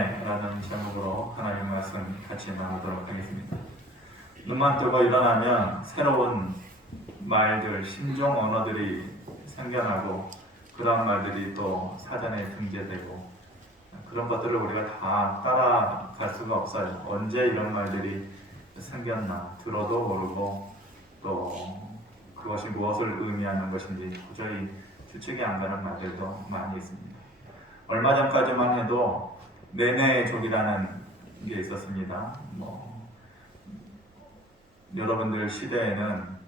은혜라는 제목으로 하나님의 말씀 같이 나누도록 하겠습니다. 눈만 뜨고 일어나면 새로운 말들, 신종 언어들이 생겨나고 그런 말들이 또 사전에 등재되고 그런 것들을 우리가 다 따라갈 수가 없어요. 언제 이런 말들이 생겼나 들어도 모르고 또 그것이 무엇을 의미하는 것인지 도저히 추측이 안 가는 말들도 많이 있습니다. 얼마 전까지만 해도 내내족이라는 게 있었습니다. 여러분들 시대에는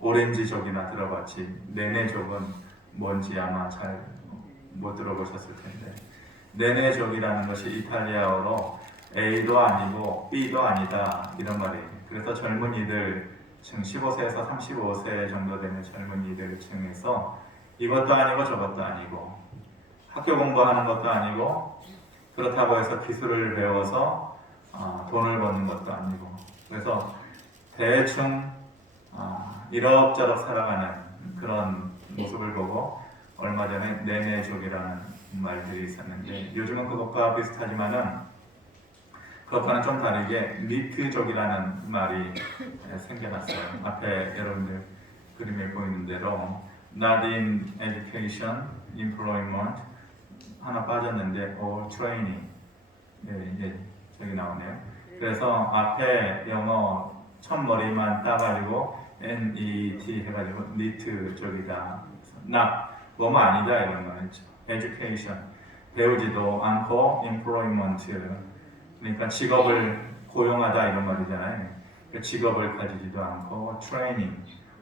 오렌지족이나 들어봤지 내내족은 뭔지 아마 잘 못 들어보셨을 텐데, 내내족이라는 것이 이탈리아어로 A도 아니고 B도 아니다 이런 말이에요. 그래서 젊은이들 층 15세에서 35세 정도 되는 젊은이들 층에서 이것도 아니고 저것도 아니고 학교 공부하는 것도 아니고 그렇다고 해서 기술을 배워서 돈을 버는 것도 아니고, 그래서 대충 이럭저럭 살아가는 그런 모습을 보고 얼마 전에 내내족이라는 말들이 있었는데, 요즘은 그것과 비슷하지만은 그것과는 좀 다르게 니트족이라는 말이 생겨났어요. 앞에 여러분들 그림에 보이는 대로 Not in education, employment 하나 빠졌는데 or training, 저기 나오네요. 그래서 앞에 영어 첫머리만 따가지고 NET 해가지고 니트 쪽이다. not 뭐뭐 아니다 이런 거죠. education 배우지도 않고 employment 그러니까 직업을 고용하다 이런 말이잖아요. 직업을 가지지도 않고 training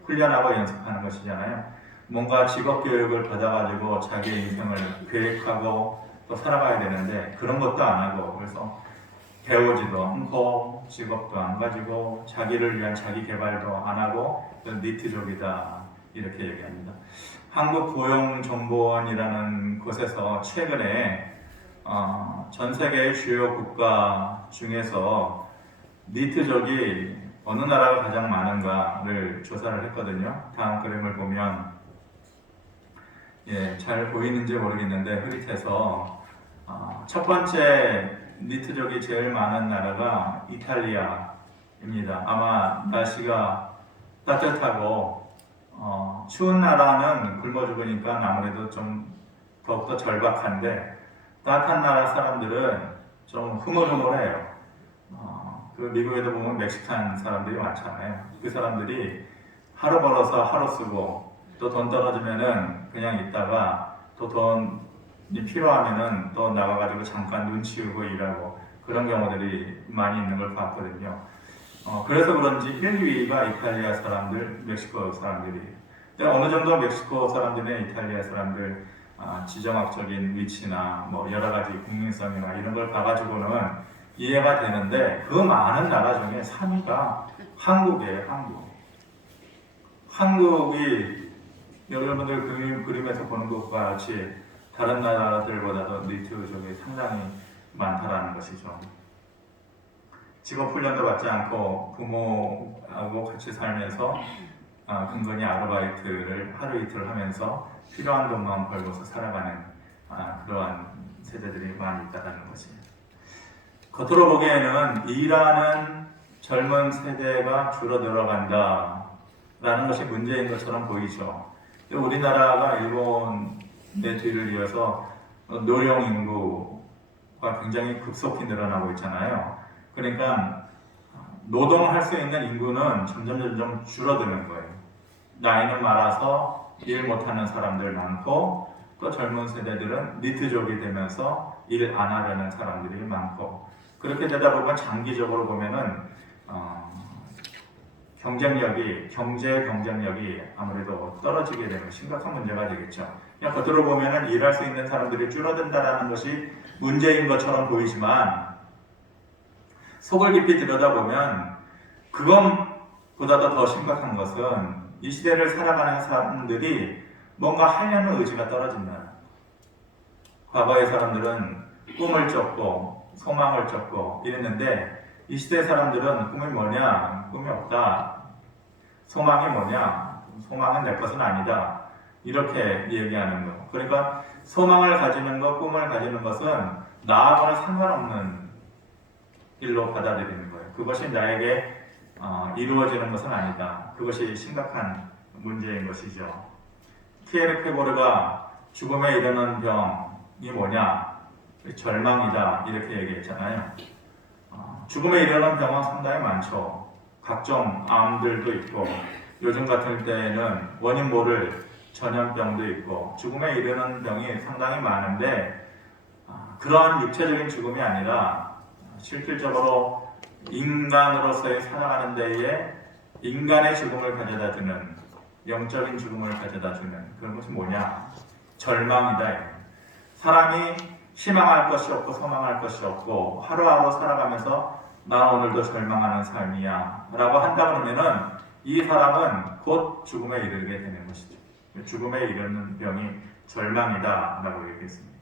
훈련하고 연습하는 것이잖아요. 뭔가 직업 교육을 받아가지고 자기 인생을 계획하고 또 살아가야 되는데 그런 것도 안 하고, 그래서 배우지도 않고 직업도 안 가지고 자기를 위한 자기 개발도 안 하고 니트족이다 이렇게 얘기합니다. 한국고용정보원이라는 곳에서 최근에 전 세계의 주요 국가 중에서 니트족이 어느 나라가 가장 많은가를 조사를 했거든요. 다음 그림을 보면 잘 보이는지 모르겠는데 흐릿해서 첫 번째 니트족이 제일 많은 나라가 이탈리아입니다. 아마 날씨가 따뜻하고 추운 나라는 굶어 죽으니까 아무래도 좀 더욱더 절박한데, 따뜻한 나라 사람들은 좀 흐물흐물해요. 그 미국에도 보면 멕시칸 사람들이 많잖아요. 그 사람들이 하루 벌어서 하루 쓰고 또 돈 떨어지면은 그냥 있다가 또 돈이 필요하면은 또 나가가지고 잠깐 눈 치우고 일하고 그런 경우들이 많이 있는 걸 봤거든요. 그래서 그런지 1, 2위가 이탈리아 사람들, 멕시코 사람들이. 어느 정도 멕시코 사람들이나 이탈리아 사람들 지정학적인 위치나 여러 가지 국민성이나 이런 걸 봐가지고는 이해가 되는데, 그 많은 나라 중에 3위가 한국이에요. 한국이 여러분들 그림에서 보는 것과 같이 다른 나라들보다도 니트족이 상당히 많다라는 것이죠. 직업 훈련도 받지 않고 부모하고 같이 살면서 근근히 아르바이트를 하루 이틀 하면서 필요한 돈만 벌고서 살아가는 그러한 세대들이 많이 있다는 것이에요. 겉으로 보기에는 일하는 젊은 세대가 줄어들어간다 라는 것이 문제인 것처럼 보이죠. 우리나라가 일본의 뒤를 이어서 노령 인구가 굉장히 급속히 늘어나고 있잖아요. 그러니까 노동할 수 있는 인구는 점점 줄어드는 거예요. 나이는 많아서 일 못하는 사람들 많고, 또 젊은 세대들은 니트족이 되면서 일 안 하려는 사람들이 많고, 그렇게 되다 보면 장기적으로 보면은 경제 경쟁력이 아무래도 떨어지게 되면 심각한 문제가 되겠죠. 그냥 겉으로 보면은 일할 수 있는 사람들이 줄어든다라는 것이 문제인 것처럼 보이지만, 속을 깊이 들여다보면 그것보다도 더 심각한 것은 이 시대를 살아가는 사람들이 뭔가 하려는 의지가 떨어진다. 과거의 사람들은 꿈을 쫓고 소망을 쫓고 이랬는데, 이 시대 사람들은 꿈이 뭐냐? 꿈이 없다. 소망이 뭐냐? 소망은 내 것은 아니다. 이렇게 얘기하는 거. 그러니까 소망을 가지는 것, 꿈을 가지는 것은 나하고는 상관없는 일로 받아들이는 거예요. 그것이 나에게 이루어지는 것은 아니다. 그것이 심각한 문제인 것이죠. 키에르케고르가 죽음에 이르는 병이 뭐냐? 절망이다. 이렇게 얘기했잖아요. 죽음에 이르는 병은 상당히 많죠. 각종 암들도 있고 요즘 같은 때에는 원인 모를 전염병도 있고 죽음에 이르는 병이 상당히 많은데 그러한 육체적인 죽음이 아니라 실질적으로 인간으로서의 살아가는 데에 인간의 죽음을 가져다 주는 영적인 죽음을 가져다 주는 그런 것이 뭐냐? 절망이다. 사람이 희망할 것이 없고 소망할 것이 없고 하루하루 살아가면서 나 오늘도 절망하는 삶이야 라고 한다 그러면은 이 사람은 곧 죽음에 이르게 되는 것이죠. 죽음에 이르는 병이 절망이다 라고 얘기했습니다.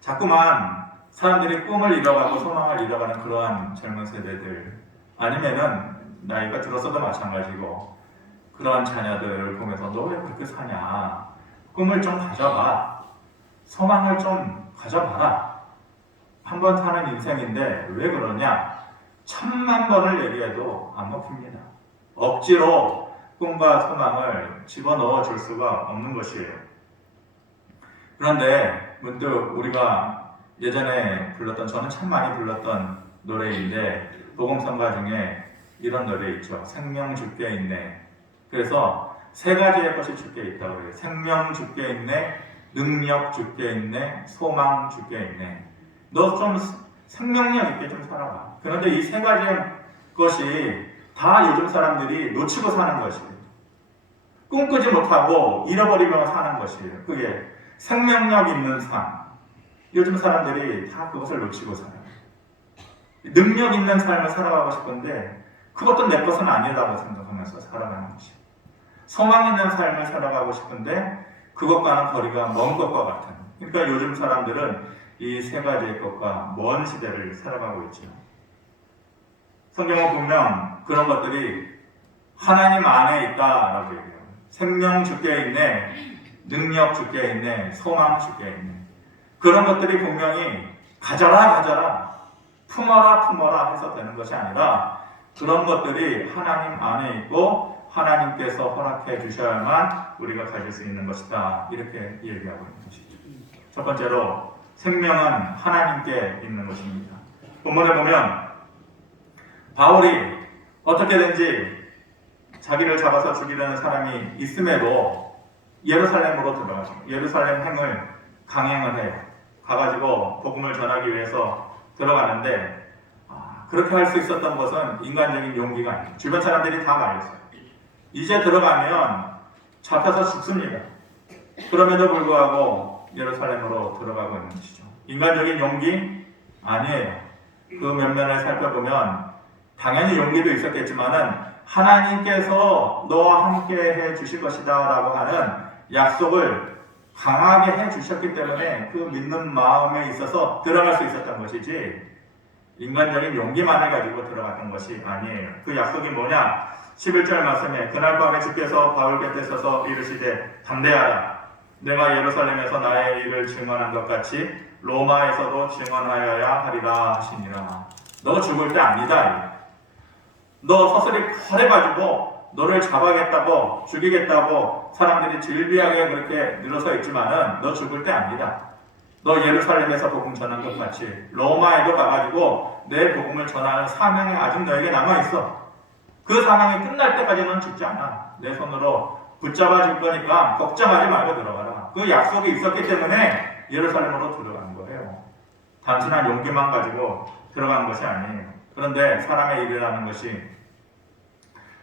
자꾸만 사람들이 꿈을 잃어가고 소망을 잃어가는 그러한 젊은 세대들 아니면은 나이가 들어서도 마찬가지고 그러한 자녀들을 보면서 너 왜 그렇게 사냐? 꿈을 좀 가져봐. 소망을 좀 가져봐라. 한 번 사는 인생인데 왜 그러냐? 1000만 번을 얘기해도 안 먹힙니다. 억지로 꿈과 소망을 집어넣어 줄 수가 없는 것이에요. 그런데 문득 우리가 예전에 불렀던, 저는 참 많이 불렀던 노래인데 복음성가 중에 이런 노래 있죠. 생명 주께 있네. 그래서 세 가지의 것이 주께 있다고 해요. 생명 주께 있네, 능력 주께 있네, 소망 주께 있네. 너 좀 생명력 있게 좀 살아봐. 그런데 이 세 가지 것이 다 요즘 사람들이 놓치고 사는 것이에요. 꿈꾸지 못하고 잃어버리며 사는 것이에요. 그게 생명력 있는 삶. 요즘 사람들이 다 그것을 놓치고 살아요. 능력 있는 삶을 살아가고 싶은데 그것도 내 것은 아니라고 생각하면서 살아가는 것이에요. 소망 있는 삶을 살아가고 싶은데 그것과는 거리가 먼 것과 같은. 그러니까 요즘 사람들은 이 세 가지의 것과 먼 시대를 살아가고 있죠. 성경은 분명 그런 것들이 하나님 안에 있다라고 얘기해요. 생명 주께 있네, 능력 주께 있네, 소망 주께 있네. 그런 것들이 분명히 가져라 가져라, 품어라 품어라 해서 되는 것이 아니라 그런 것들이 하나님 안에 있고 하나님께서 허락해 주셔야만 우리가 가질 수 있는 것이다. 이렇게 얘기하고 있는 것이죠. 첫 번째로 생명은 하나님께 있는 것입니다. 본문에 보면 바울이 어떻게든지 자기를 잡아서 죽이려는 사람이 있음에도 예루살렘으로 들어가죠. 예루살렘 행을 강행을 해요. 가가지고 복음을 전하기 위해서 들어가는데 그렇게 할 수 있었던 것은 인간적인 용기가 아니에요. 주변 사람들이 다 말렸어요. 이제 들어가면 잡혀서 죽습니다. 그럼에도 불구하고 예루살렘으로 들어가고 있는 것이죠. 인간적인 용기 아니에요. 그 면면을 살펴보면 당연히 용기도 있었겠지만은 하나님께서 너와 함께 해 주실 것이다 라고 하는 약속을 강하게 해 주셨기 때문에 그 믿는 마음에 있어서 들어갈 수 있었던 것이지 인간적인 용기만을 가지고 들어갔던 것이 아니에요. 그 약속이 뭐냐? 11절 말씀에 그날 밤에 주께서 바울 곁에 서서 이르시되 담대하라. 내가 예루살렘에서 나의 일을 증언한 것 같이 로마에서도 증언하여야 하리라 하시니라. 너 죽을 때 아니다. 너 서슬이 커래가지고 너를 잡아겠다고 죽이겠다고 사람들이 질비하게 그렇게 늘어서 있지만은 너 죽을 때 아니다. 너 예루살렘에서 복음 전한 것 같이 로마에도 가가지고 내 복음을 전하는 사명이 아직 너에게 남아있어. 그 사명이 끝날 때까지는 죽지 않아. 내 손으로 붙잡아 줄 거니까 걱정하지 말고 들어가라. 그 약속이 있었기 때문에 예루살렘으로 들어간 거예요. 단순한 용기만 가지고 들어간 것이 아니에요. 그런데 사람의 일이라는 것이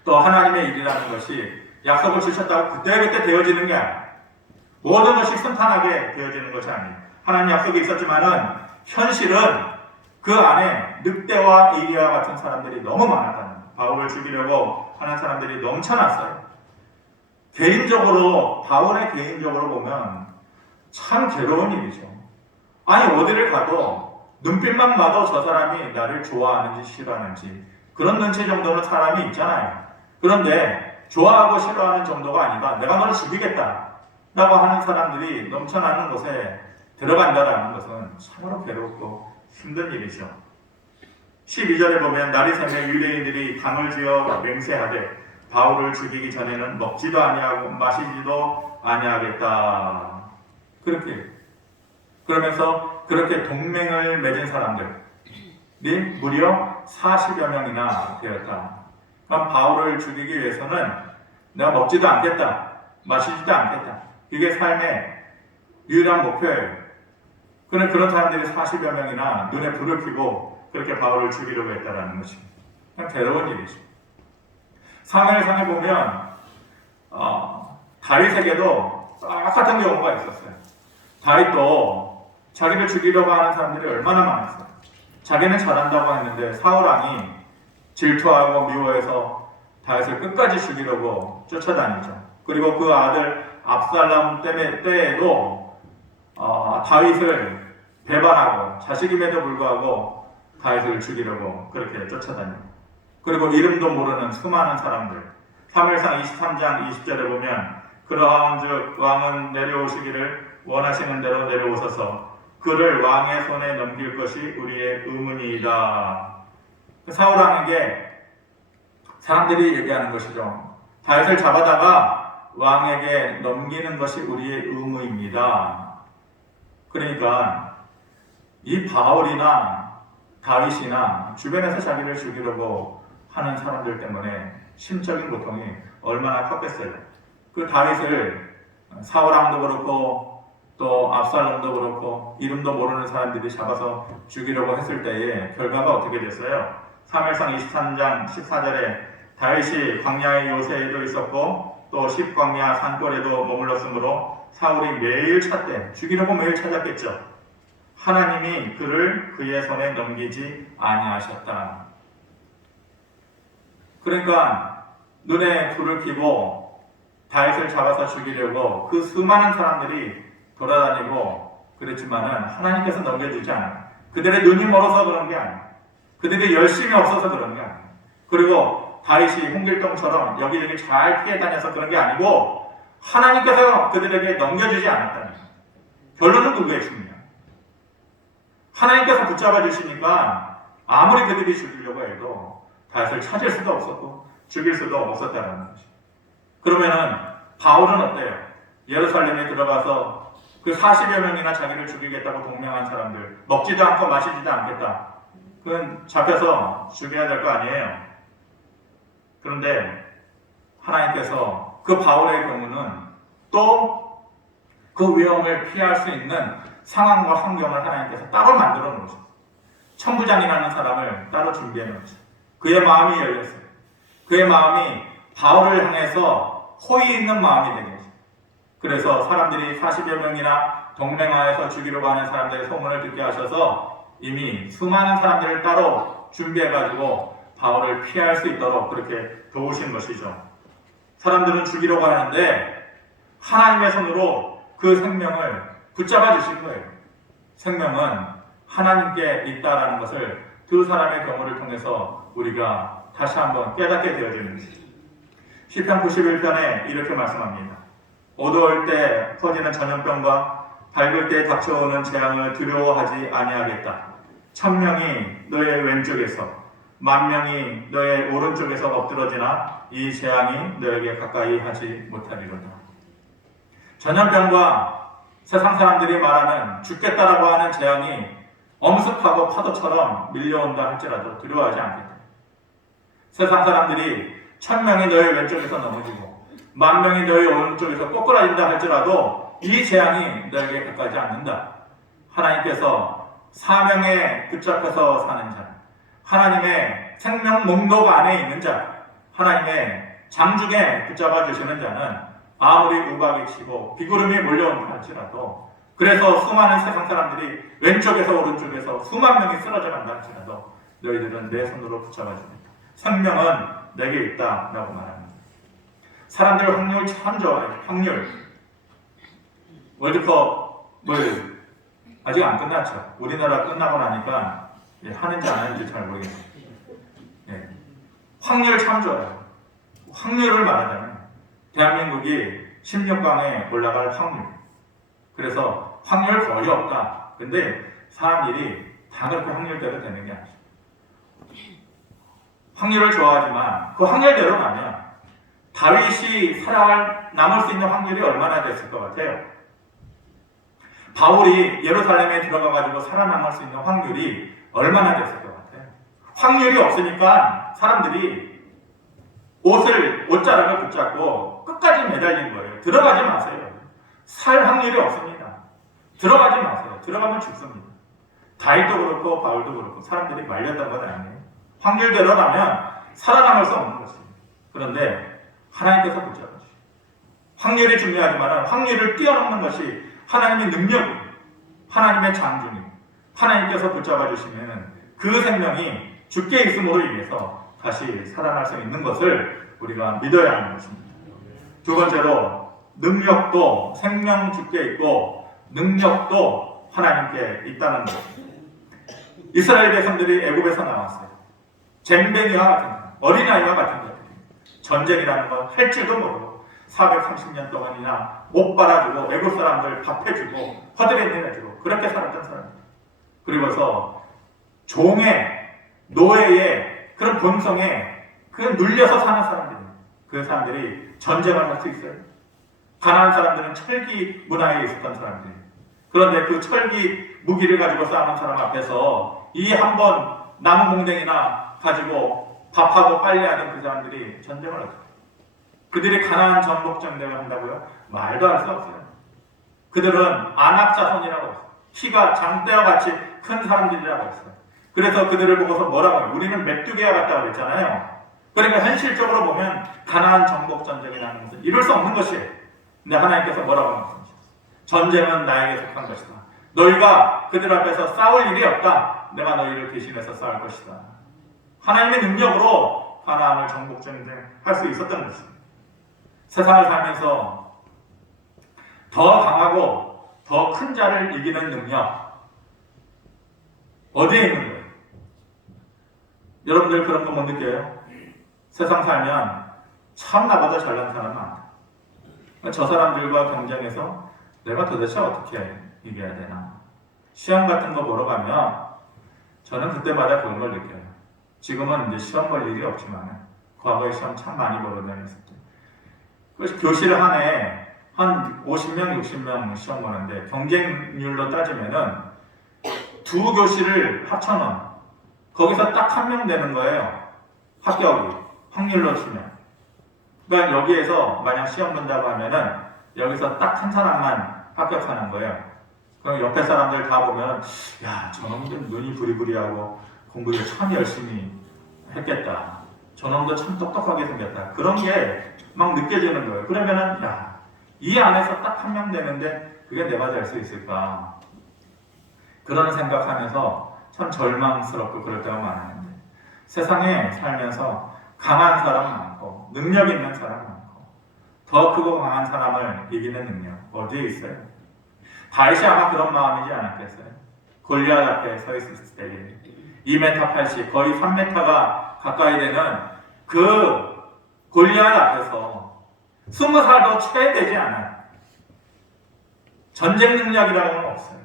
또 하나님의 일이라는 것이 약속을 주셨다고 그때그때 되어지는 게 아니에요. 모든 것이 순탄하게 되어지는 것이 아니에요. 하나님 약속이 있었지만은 현실은 그 안에 늑대와 이리와 같은 사람들이 너무 많았다는 거예요. 바울을 죽이려고 하는 사람들이 넘쳐났어요. 개인적으로 바울의 개인적으로 보면 참 괴로운 일이죠. 아니 어디를 가도 눈빛만 봐도 저 사람이 나를 좋아하는지 싫어하는지 그런 눈치 정도는 사람이 있잖아요. 그런데 좋아하고 싫어하는 정도가 아니라 내가 너를 죽이겠다 라고 하는 사람들이 넘쳐나는 곳에 들어간다라는 것은 참으로 괴롭고 힘든 일이죠. 12절에 보면 날이 새며 유대인들이 강을 지어 맹세하되 바울을 죽이기 전에는 먹지도 아니하고 마시지도 아니하겠다. 그렇게 그러면서 그렇게 동맹을 맺은 사람들이 무려 40여 명이나 되었다. 그럼 바울을 죽이기 위해서는 내가 먹지도 않겠다, 마시지도 않겠다. 이게 삶의 유일한 목표예요. 그런 사람들이 40여 명이나 눈에 불을 켜고 그렇게 바울을 죽이려고 했다는 것입니다. 그냥 괴로운 일이죠. 사무엘상에 보면 다윗에게도 똑같은 경우가 있었어요. 다윗도 자기를 죽이려고 하는 사람들이 얼마나 많았어요. 자기는 잘한다고 했는데 사울왕이 질투하고 미워해서 다윗을 끝까지 죽이려고 쫓아다니죠. 그리고 그 아들 압살롬 때에도 다윗을 배반하고 자식임에도 불구하고 다윗을 죽이려고 그렇게 쫓아다니고, 그리고 이름도 모르는 수많은 사람들. 사무엘상 23장 20절에 보면 그러한즉 왕은 내려오시기를 원하시는 대로 내려오셔서 그를 왕의 손에 넘길 것이 우리의 의문이다. 사울왕에게 사람들이 얘기하는 것이죠. 다윗을 잡아다가 왕에게 넘기는 것이 우리의 의무입니다. 그러니까 이 바울이나 다윗이나 주변에서 자기를 죽이려고 하는 사람들 때문에 심적인 고통이 얼마나 컸겠어요. 그 다윗을 사울왕도 그렇고 또 압살롬도 그렇고 이름도 모르는 사람들이 잡아서 죽이려고 했을 때에 결과가 어떻게 됐어요? 사무엘상 23장 14절에 다윗이 광야의 요새에도 있었고 또 십광야 산골에도 머물렀으므로 사울이 매일 찾되 죽이려고 매일 찾았겠죠. 하나님이 그를 그의 손에 넘기지 아니하셨다. 그러니까 눈에 불을 켜고 다윗을 잡아서 죽이려고 그 수많은 사람들이 돌아다니고 그랬지만은 하나님께서 넘겨주지 않아요. 그들의 눈이 멀어서 그런 게 아니에요. 그들이 열심히 없어서 그런 게 아니에요. 그리고 다윗이 홍길동처럼 여기저기 잘 피해 다녀서 그런 게 아니고 하나님께서 그들에게 넘겨주지 않았다는 거예요. 결론은 그거에 중요해요. 하나님께서 붙잡아 주시니까 아무리 그들이 죽이려고 해도 다윗을 찾을 수도 없었고 죽일 수도 없었다는 것이죠. 그러면은 바울은 어때요? 예루살렘에 들어가서 그 40여 명이나 자기를 죽이겠다고 동맹한 사람들, 먹지도 않고 마시지도 않겠다. 그건 잡혀서 죽여야 될 거 아니에요. 그런데 하나님께서 그 바울의 경우는 또 그 위험을 피할 수 있는 상황과 환경을 하나님께서 따로 만들어 놓으셨어요. 천부장이라는 사람을 따로 준비해 놓으셨어요. 그의 마음이 열렸어요. 그의 마음이 바울을 향해서 호의 있는 마음이 되게 했어요. 그래서 사람들이 40여 명이나 동맹하여서 죽이려고 하는 사람들의 소문을 듣게 하셔서 이미 수많은 사람들을 따로 준비해가지고 바울을 피할 수 있도록 그렇게 도우신 것이죠. 사람들은 죽이려고 하는데 하나님의 손으로 그 생명을 붙잡아 주신 거예요. 생명은 하나님께 있다라는 것을 두 사람의 경우를 통해서 우리가 다시 한번 깨닫게 되어지는 것이죠. 시편 91편에 이렇게 말씀합니다. 어두울 때 퍼지는 전염병과 밝을 때 닥쳐오는 재앙을 두려워하지 아니하겠다. 1000명이 너의 왼쪽에서 10,000명이 너의 오른쪽에서 엎드러지나 이 재앙이 너에게 가까이 하지 못하리로다. 전염병과 세상 사람들이 말하는 죽겠다라고 하는 재앙이 엄습하고 파도처럼 밀려온다 할지라도 두려워하지 않겠다. 세상 사람들이 1000명이 너의 왼쪽에서 넘어지고 10,000명이 너의 오른쪽에서 꼬꾸라진다 할지라도 이 재앙이 너에게 가까이지 않는다. 하나님께서 사명에 붙잡혀서 사는 자, 하나님의 생명 목록 안에 있는 자, 하나님의 장중에 붙잡아 주시는 자는 아무리 우박이 치고 비구름이 몰려온다 할지라도, 그래서 수많은 세상 사람들이 왼쪽에서 오른쪽에서 수만 명이 쓰러져 간다 할지라도 너희들은 내 손으로 붙잡아 줍니다. 생명은 내게 있다라고 말합니다. 사람들 확률 참 좋아요. 확률. 월드컵을 아직 안 끝났죠. 우리나라 끝나고 나니까 하는지 안 하는지 잘 모르겠어요. 네. 확률 참 좋아요. 확률을 말하자면 대한민국이 16강에 올라갈 확률. 그래서 확률 거의 없다. 근데 사람 일이 다 그렇게 확률대로 되는 게 아니죠. 확률을 좋아하지만 그 확률대로 가면 다윗이 살아남을 수 있는 확률이 얼마나 됐을 것 같아요? 바울이 예루살렘에 들어가가지고 살아남을 수 있는 확률이 얼마나 됐을 것 같아요? 확률이 없으니까 사람들이 옷자락을 붙잡고 끝까지 매달린 거예요. 들어가지 마세요. 살 확률이 없습니다. 들어가지 마세요. 들어가면 죽습니다. 다윗도 그렇고 바울도 그렇고 사람들이 말렸던 건 아니에요. 확률대로라면 살아남을 수 없는 것입니다. 그런데 하나님께서 붙잡으시고 확률이 중요하지만 확률을 뛰어넘는 것이 하나님의 능력이고 하나님의 장중이고 하나님께서 붙잡아 주시면 그 생명이 죽게 있음으로 인해서 다시 살아날 수 있는 것을 우리가 믿어야 하는 것입니다. 두 번째로 능력도 생명 죽게 있고 능력도 하나님께 있다는 것. 이스라엘 백성들이 애굽에서 나왔어요. 잼뱅이와 같은 것, 어린아이와 같은 것들이 전쟁이라는 건 할 줄도 모르고 430년 동안이나 못 빨아주고 애굽 사람들 밥해주고 허드렛일 해주고 그렇게 살았던 사람들. 그리고서 종의 노예의 그런 본성에 그 눌려서 사는 사람들이 그 사람들이 전쟁을 할 수 있어요. 가나안 사람들은 철기 문화에 있었던 사람들이 그런데 그 철기 무기를 가지고 싸우는 사람 앞에서 이 한 번 나무 몽댕이나 가지고 밥하고 빨래하던 그 사람들이 전쟁을 하죠. 그들이 가나안 전복전쟁을 한다고요? 말도 할 수 없어요. 그들은 아낙 자손이라고 했어요. 키가 장대와 같이 큰 사람들이라고 했어요. 그래서 그들을 보고서 뭐라고 해요? 우리는 메뚜기와 같다고 그랬잖아요. 그러니까 현실적으로 보면 가나안 전복전쟁이라는 것은 이룰 수 없는 것이에요. 근데 하나님께서 뭐라고 말씀하셨어요? 전쟁은 나에게 속한 것이다. 너희가 그들 앞에서 싸울 일이 없다. 내가 너희를 대신해서 싸울 것이다. 하나님의 능력으로 가나안을 전복전쟁할 수 있었던 것입니다. 세상을 살면서 더 강하고 더 큰 자를 이기는 능력 어디에 있는 거예요? 여러분들 그런 거 못 느껴요? 세상 살면 참 나보다 잘난 사람 많다. 저 사람들과 경쟁해서 내가 도대체 어떻게 이겨야 되나? 시험 같은 거 보러 가면 저는 그때마다 그런 걸 느껴요. 지금은 이제 시험 볼 일이 없지만 과거에 시험 참 많이 보러 다녔을 때 그 교실 한 해 한 50명, 60명 시험 보는데 경쟁률로 따지면은 두 교실을 합쳐놓은 거기서 딱 한 명 되는 거예요. 합격이 확률로 치면. 그러니까 여기에서 만약 시험 본다고 하면은 여기서 딱 한 사람만 합격하는 거예요. 그럼 옆에 사람들 다 보면 야, 저놈들 눈이 부리부리하고 공부를 참 열심히 했겠다. 저놈도 참 똑똑하게 생겼다. 그런 게 막 느껴지는 거예요. 그러면은 야, 이 안에서 딱 한 명 되는데 그게 내가 될 수 있을까? 그런 생각하면서 참 절망스럽고 그럴 때가 많았는데 세상에 살면서 강한 사람 많고 능력 있는 사람 많고 더 크고 강한 사람을 이기는 능력 어디에 있어요? 다윗이 아마 그런 마음이지 않았겠어요? 골리앗 앞에 서 있을 때 2m 80 거의 3m가 가까이 되는 그 골리앗 앞에서 20살도 채 되지 않은 전쟁 능력이라는 건 없어요.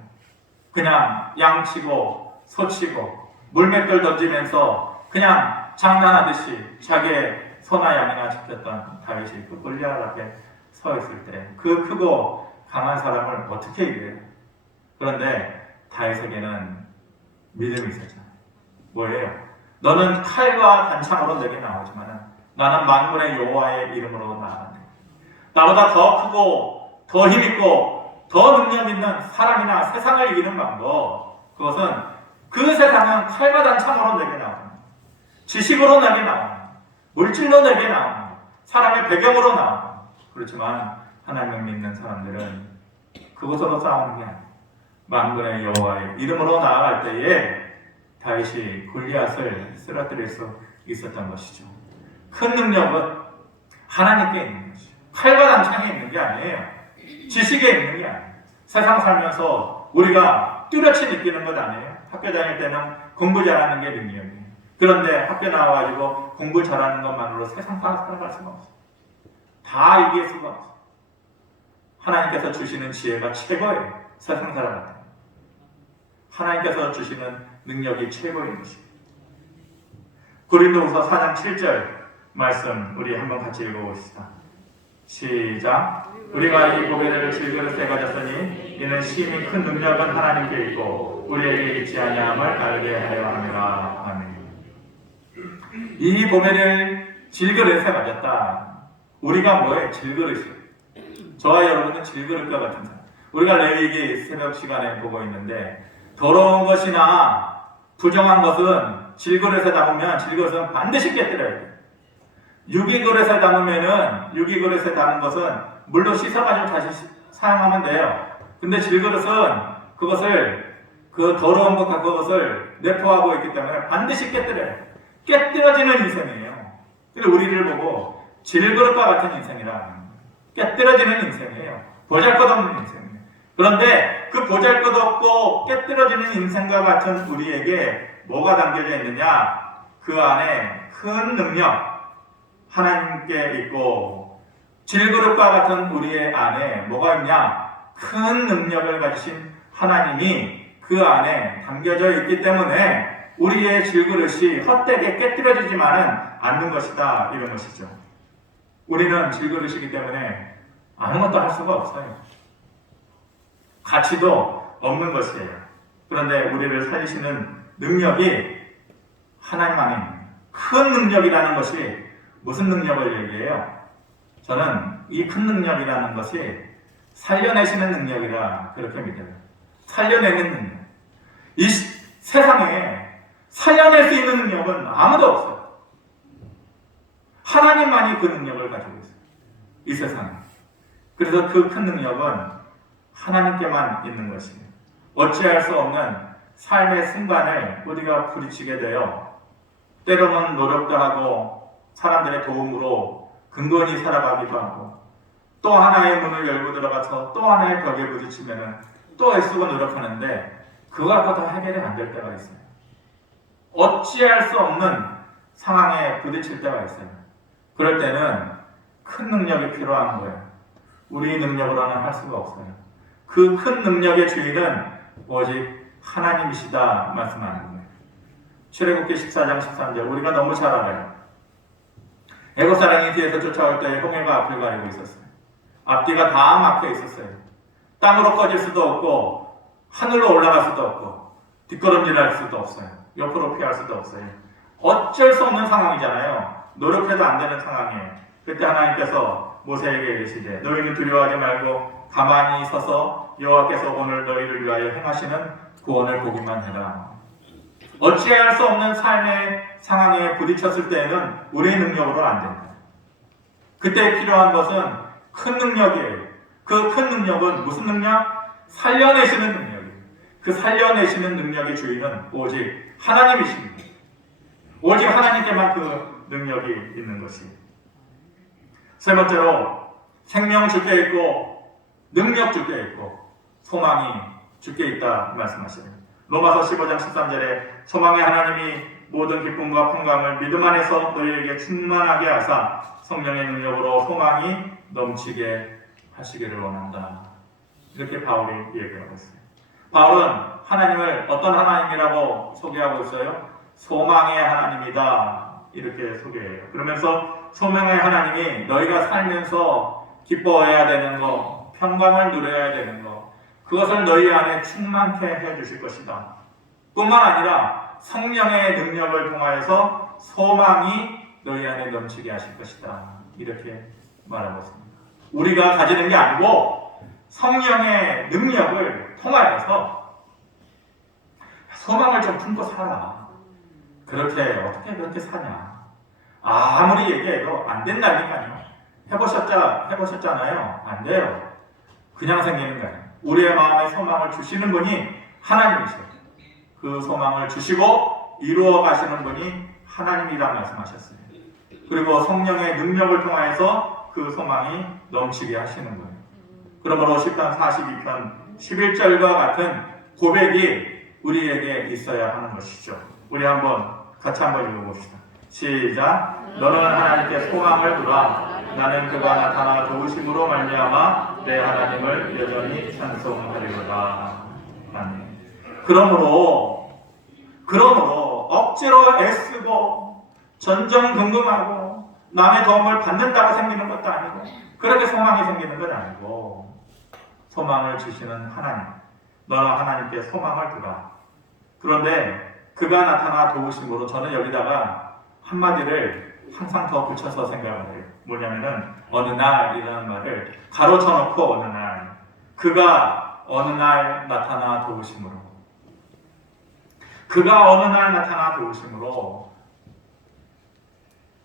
그냥 양치고 소치고 물맷돌 던지면서 그냥 장난하듯이 자기의 소나 양이나 지켰던 다윗이 그 골리앗 앞에 서 있을 때 그 크고 강한 사람을 어떻게 이겨요? 그런데 다윗에게는 믿음이 있었잖아요. 뭐예요? 너는 칼과 단창으로 내게 나오지만 나는 만군의 여호와의 이름으로 나아간다. 나보다 더 크고 더 힘있고 더 능력 있는 사람이나 세상을 이기는 방법 그것은 그 세상은 칼과 단창으로 내게 나옵니다. 지식으로 내게 나옵니다. 물질로 내게 나옵니다. 사람의 배경으로 나옵니다. 그렇지만 하나님을 믿는 사람들은 그것으로 싸우는 게 아니에요. 만군의 여호와의 이름으로 나아갈 때에 다윗이 골리앗을 쓰러뜨릴 수 있었던 것이죠. 큰 능력은 하나님께 있는 것이죠. 칼과 단창에 있는 게 아니에요. 지식에 있는 게 아니에요. 세상 살면서 우리가 뚜렷이 느끼는 것 아니에요. 학교 다닐 때는 공부 잘하는 게 능력이에요. 그런데 학교 나와가지고 공부 잘하는 것만으로 세상 살아갈 수가 없어요. 다 이길 수가 없어요. 하나님께서 주시는 지혜가 최고예요. 세상 사람한테 하나님께서 주시는 능력이 최고인 것입니다. 고린도후서 4장 7절 말씀 우리 한번 같이 읽어봅시다. 시작. 우리가 이 고개를 질그릇에 가졌으니 이는 심히 큰 능력은 하나님께 있고 우리에게 있지 아니함을 알게 하려 함이라. 아멘. 이 고개를 질그릇에 가졌다. 우리가 뭐예요? 질그릇이에요. 저와 여러분은 질그릇과 같은 사람. 우리가 레위기 새벽 시간에 보고 있는데 더러운 것이나 부정한 것은 질그릇에 담으면 질그릇은 반드시 깨뜨려야 돼요. 유기그릇에 담은 것은 물로 씻어가지고 다시 사용하면 돼요. 근데 질그릇은 그 더러운 그것을 내포하고 있기 때문에 반드시 깨뜨려요. 깨뜨려지는 인생이에요. 그래서 우리를 보고 질그릇과 같은 인생이라 깨뜨려지는 인생이에요. 보잘것없는 인생이에요. 그런데 그 보잘것없고 깨뜨려지는 인생과 같은 우리에게 뭐가 담겨져 있느냐? 그 안에 큰 능력 하나님께 있고 질그릇과 같은 우리의 안에 뭐가 있냐? 큰 능력을 가지신 하나님이 그 안에 담겨져 있기 때문에 우리의 질그릇이 헛되게 깨뜨려지지만은 않는 것이다. 이런 것이죠. 우리는 질그릇이기 때문에 아무것도 할 수가 없어요. 가치도 없는 것이에요. 그런데 우리를 살리시는 능력이 하나님 안에 있는 큰 능력이라는 것이 무슨 능력을 얘기해요? 저는 이 큰 능력이라는 것이 살려내시는 능력이라 그렇게 믿어요. 살려내는 능력. 이 세상에 살려낼 수 있는 능력은 아무도 없어요. 하나님만이 그 능력을 가지고 있어요. 이 세상에. 그래서 그 큰 능력은 하나님께만 있는 것입니다. 어찌할 수 없는 삶의 순간을 우리가 부딪히게 돼요. 때로는 노력도 하고 사람들의 도움으로 근근히 살아가기도 하고 또 하나의 문을 열고 들어가서 또 하나의 벽에 부딪히면 또 애쓰고 노력하는데 그거 갖고 다 해결이 안 될 때가 있어요. 어찌할 수 없는 상황에 부딪힐 때가 있어요. 그럴 때는 큰 능력이 필요한 거예요. 우리 능력으로는 할 수가 없어요. 그 큰 능력의 주인은 오직 하나님이시다 말씀하는 거예요. 출애굽기 14장 13절 우리가 너무 잘 알아요. 애굽 사람이 뒤에서 쫓아올 때 홍해가 앞을 가리고 있었어요. 앞뒤가 다 막혀 있었어요. 땅으로 꺼질 수도 없고 하늘로 올라갈 수도 없고 뒷걸음질할 수도 없어요. 옆으로 피할 수도 없어요. 어쩔 수 없는 상황이잖아요. 노력해도 안 되는 상황이에요. 그때 하나님께서 모세에게 이르시되 너희는 두려워하지 말고 가만히 서서 여호와께서 오늘 너희를 위하여 행하시는 구원을 보기만 해라. 어찌할 수 없는 삶의 상황에 부딪혔을 때에는 우리의 능력으로 안 된다. 그때 필요한 것은 큰 능력이에요. 그 큰 능력은 무슨 능력? 살려내시는 능력이에요. 그 살려내시는 능력의 주인은 오직 하나님이십니다. 오직 하나님께만 그 능력이 있는 것이에요. 세 번째로 생명 주께 있고 능력 주께 있고 소망이 주께 있다 말씀하시네요. 로마서 15장 13절에 소망의 하나님이 모든 기쁨과 평강을 믿음 안에서 너희에게 충만하게 하사 성령의 능력으로 소망이 넘치게 하시기를 원한다. 이렇게 바울이 얘기하고 있어요. 바울은 하나님을 어떤 하나님이라고 소개하고 있어요? 소망의 하나님이다. 이렇게 소개해요. 그러면서 소망의 하나님이 너희가 살면서 기뻐해야 되는 거, 평강을 누려야 되는 거, 그것을 너희 안에 충만케 해주실 것이다. 뿐만 아니라 성령의 능력을 통하여서 소망이 너희 안에 넘치게 하실 것이다. 이렇게 말하고 있습니다. 우리가 가지는 게 아니고 성령의 능력을 통하여서 소망을 좀 품고 살아. 어떻게 그렇게 사냐. 아무리 얘기해도 안 된다니까요. 해보셨잖아요. 안 돼요. 그냥 생기는 거예요. 우리의 마음에 소망을 주시는 분이 하나님이세요. 그 소망을 주시고 이루어 가시는 분이 하나님이라 말씀하셨어요. 그리고 성령의 능력을 통해서 그 소망이 넘치게 하시는 거예요. 그러므로 10편 42편 11절과 같은 고백이 우리에게 있어야 하는 것이죠. 우리 같이 한번 읽어봅시다. 시작. 너는 하나님께 소망을 두라. 나는 그가 나타나 도우심으로 말미암아 내 하나님을 여전히 찬송하리로다. 아멘. 그러므로 억지로 애쓰고 전전긍긍하고 남의 도움을 받는다고 생기는 것도 아니고 그렇게 소망이 생기는 건 아니고 소망을 주시는 하나님, 너는 하나님께 소망을 두라. 그런데 그가 나타나 도우심으로 저는 여기다가 한마디를 항상 더 붙여서 생각을 해요. 뭐냐면은 어느 날이라는 말을 가로쳐놓고 어느 날, 그가 어느 날 나타나 도우심으로, 그가 어느 날 나타나 도우심으로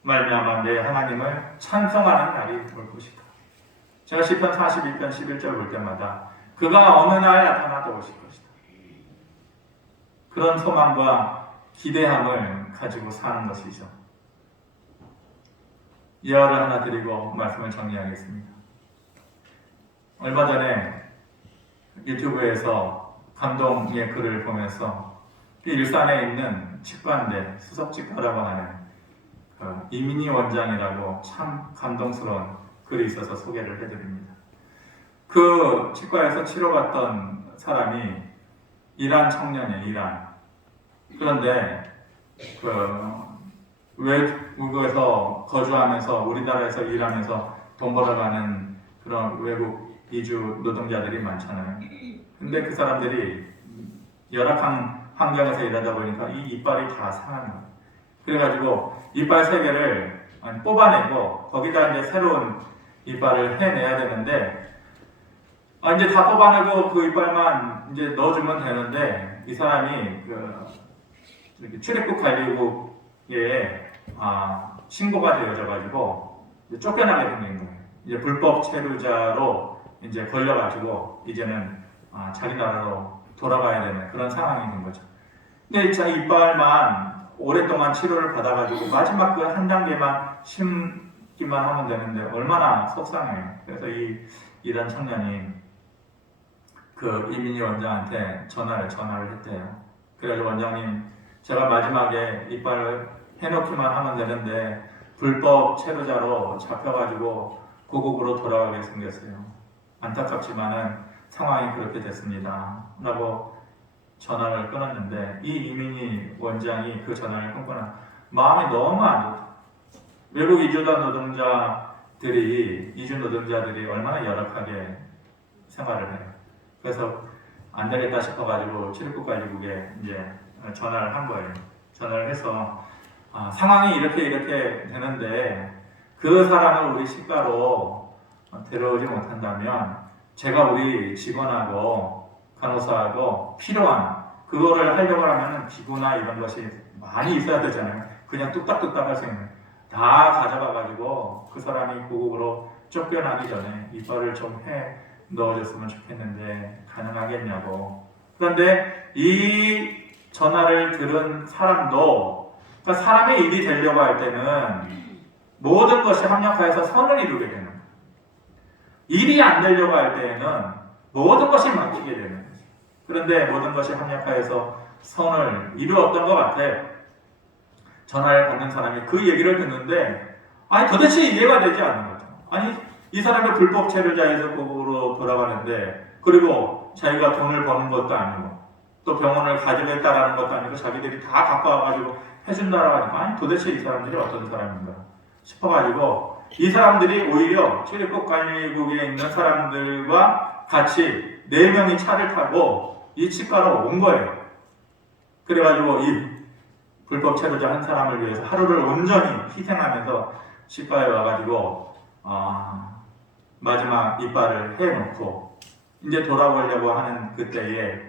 말미암아 내 하나님을 찬송하는 날이 올 것이다. 제가 시편 42편 11절 볼 때마다 그가 어느 날 나타나 도우실 것이다. 그런 소망과 기대함을 가지고 사는 것이죠. 예언을 하나 드리고 말씀을 정리하겠습니다. 얼마 전에 유튜브에서 감동의 글을 보면서 일산에 있는 치과인데 수석치과라고 하는 이민희 원장이라고 참 감동스러운 글이 있어서 소개를 해드립니다. 그 치과에서 치료받던 사람이 이란 청년이에요. 이란. 그런데 외국에서 거주하면서 우리나라에서 일하면서 돈 벌어가는 그런 외국 이주 노동자들이 많잖아요. 근데 그 사람들이 열악한 환경에서 일하다 보니까 이 이빨이 다 상한 거예요. 그래가지고 이빨 3개를 뽑아내고 거기다 이제 새로운 이빨을 해내야 되는데 이제 다 뽑아내고 그 이빨만 이제 넣어주면 되는데 이 사람이 출입국 관리국에 신고가 되어져가지고 쫓겨나게 생긴 거예요. 이제 불법 체류자로 이제 걸려가지고 이제는 자기 나라로 돌아가야 되는 그런 상황이 있는 거죠. 근데 이 이빨만 오랫동안 치료를 받아가지고 마지막 그 한 단계만 심기만 하면 되는데 얼마나 속상해요. 그래서 이란 청년이 그 이민희 원장한테 전화를 했대요. 그래서 원장님, 제가 마지막에 이빨을 해놓기만 하면 되는데 불법 체류자로 잡혀가지고 고국으로 돌아가게 생겼어요. 안타깝지만은 상황이 그렇게 됐습니다. 라고 전화를 끊었는데 이 이민희 원장이 그 전화를 끊거나 마음이 너무 안 좋다. 외국 이주 노동자들이 얼마나 열악하게 생활을 해요. 그래서 안 되겠다 싶어가지고 출입국 관리국에 이제 전화를 한 거예요. 전화를 해서 상황이 이렇게 되는데 그 사람을 우리 치과로 데려오지 못한다면 제가 우리 직원하고 간호사하고 필요한 그거를 하려고 하면 기구나 이런 것이 많이 있어야 되잖아요. 그냥 뚝딱뚝딱 할 수 있는 다 가져가가지고 그 사람이 고국으로 쫓겨나기 전에 이빨을 좀 해 넣어줬으면 좋겠는데 가능하겠냐고. 그런데 이 전화를 들은 사람도 그러니까 사람의 일이 되려고 할 때는 모든 것이 합력하여서 선을 이루게 되는 거예요. 일이 안 되려고 할 때에는 모든 것이 막히게 되는 거죠. 그런데 모든 것이 합력하여서 선을 이루었던 것 같아요. 전화를 받는 사람이 그 얘기를 듣는데 도대체 이해가 되지 않는 거죠. 이 사람이 불법 체류자에서 고국으로 돌아가는데 그리고 자기가 돈을 버는 것도 아니고 또 병원을 가져겠다라는 것도 아니고 자기들이 다 갖고 와가지고 해준다라고 하니까 도대체 이 사람들이 어떤 사람인가 싶어가지고 이 사람들이 오히려 출입국 관리국에 있는 사람들과 같이 4명이 차를 타고 이 치과로 온 거예요. 그래가지고 이 불법 체류자 한 사람을 위해서 하루를 온전히 희생하면서 치과에 와가지고 마지막 이빨을 해놓고 이제 돌아가려고 하는 그때에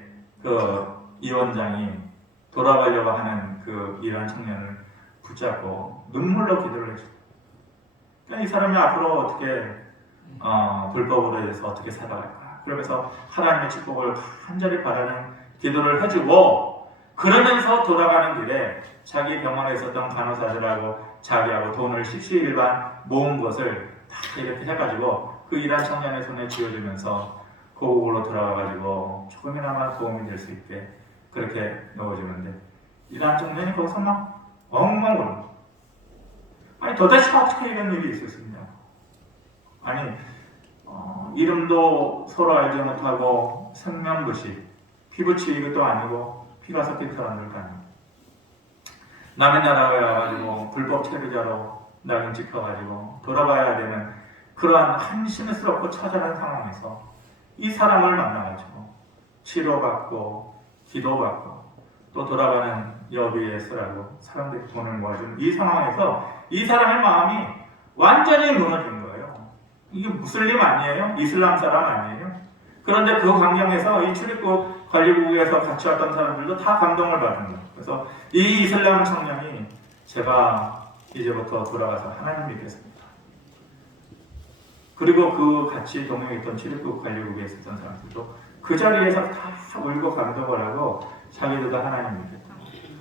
이 원장이 돌아가려고 하는 그 이란 청년을 붙잡고 눈물로 기도를 했어요. 그러니까 이 사람이 앞으로 어떻게 불법으로 해서 어떻게 살아갈까 그러면서 하나님의 축복을 간절히 바라는 기도를 해주고 그러면서 돌아가는 길에 자기 병원에 있었던 간호사들하고 자기하고 돈을 십시일반 모은 것을 다 이렇게 해가지고 그 이란 청년의 손에 쥐어주면서 고국으로 돌아가가지고 조금이나마 도움이 될 수 있게 그렇게 넣어주는데 이란 청년이 거기서 막 엉엉 울고 도대체 어떻게 이런 일이 있었습니까? 이름도 서로 알지 못하고 생면부시, 피부치 이것도 아니고 피가 섞인 사람들도 아니고 남의 나라에 와가지고 불법 체류자로 낙인 찍혀가지고 돌아가야 되는 그러한 한심스럽고 처절한 상황에서 이 사람을 만나가지고 치료받고 기도받고 또 돌아가는 여비에 쓰라고 사람들이 돈을 모아준 이 상황에서 이 사람의 마음이 완전히 무너진 거예요. 이게 무슬림 아니에요? 이슬람 사람 아니에요? 그런데 그 광경에서 이 출입국 관리국에서 같이 왔던 사람들도 다 감동을 받은 거예요. 그래서 이 이슬람 청년이 제가 이제부터 돌아가서 하나님 믿겠습니다. 그리고 그 같이 동행했던 출입국 관리국에 있었던 사람들도 그 자리에서 다 울고 감동을 하고 자기들도 하나님 믿겠다.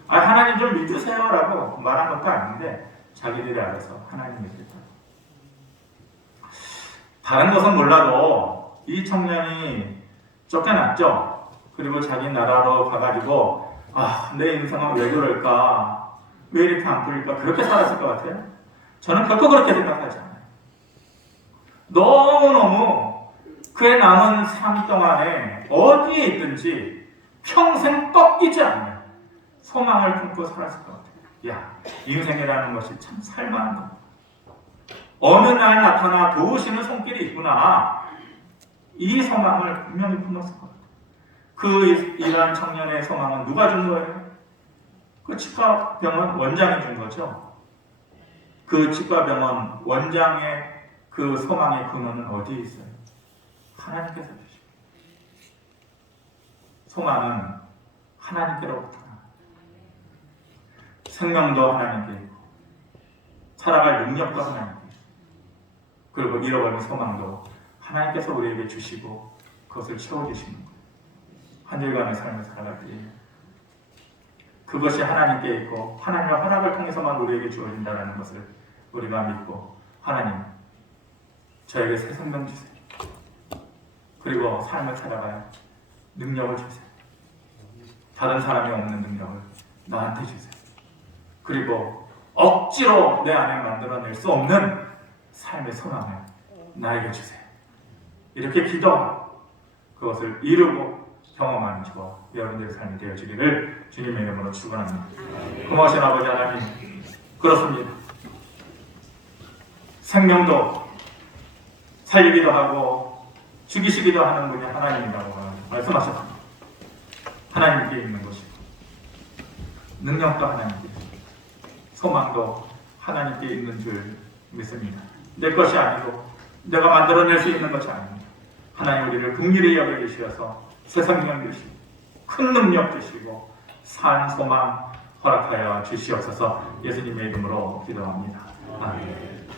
하나님 좀 믿으세요라고 말한 것도 아닌데 자기들이 알아서 하나님 믿겠다. 다른 것은 몰라도 이 청년이 쫓겨났죠. 그리고 자기 나라로 가가지고 내 인생은 왜 그럴까? 왜 이렇게 안 풀릴까? 그렇게 살았을 것 같아요. 저는 결코 그렇게 생각하지 않아요. 너무너무 그의 남은 삶 동안에 어디에 있든지 평생 꺾이지 않는 소망을 품고 살았을 것 같아요. 인생이라는 것이 참 살만한 겁니다. 어느 날 나타나 도우시는 손길이 있구나. 이 소망을 분명히 품었을 것 같아요. 그 이러한 청년의 소망은 누가 준 거예요? 그 치과병원 원장이 준 거죠. 그 치과병원 원장의 그 소망의 근원은 어디에 있어요? 하나님께서 주시고 소망은 하나님께로부터 생명도 하나님께 있고 살아갈 능력도 하나님께 있고 그리고 잃어버린 소망도 하나님께서 우리에게 주시고 그것을 채워주시는 거예요. 한 주간의 삶을 살아갈 때 그것이 하나님께 있고 하나님의 허락을 통해서만 우리에게 주어진다는 것을 우리가 믿고 하나님 저에게 새 생명 주세요. 그리고 삶을 살아가야 능력을 주세요. 다른 사람이 없는 능력을 나한테 주세요. 그리고 억지로 내 안에 만들어낼 수 없는 삶의 소망을 나에게 주세요. 이렇게 기도하고 그것을 이루고 경험하는 저와 여러분들의 삶이 되어지기를 주님의 이름으로 축원합니다. 고마우신 아버지 하나님, 그렇습니다. 생명도 살리기도 하고 죽이시기도 하는 분이 하나님이라고 말씀하셨습니다. 하나님께 있는 것이고 능력도 하나님께 있습니다. 소망도 하나님께 있는 줄 믿습니다. 내 것이 아니고 내가 만들어낼 수 있는 것이 아닙니다. 하나님 우리를 긍휼히 여겨주시어서 새 생명 주시고 큰 능력 주시고 산 소망 허락하여 주시옵소서. 예수님의 이름으로 기도합니다. 아멘.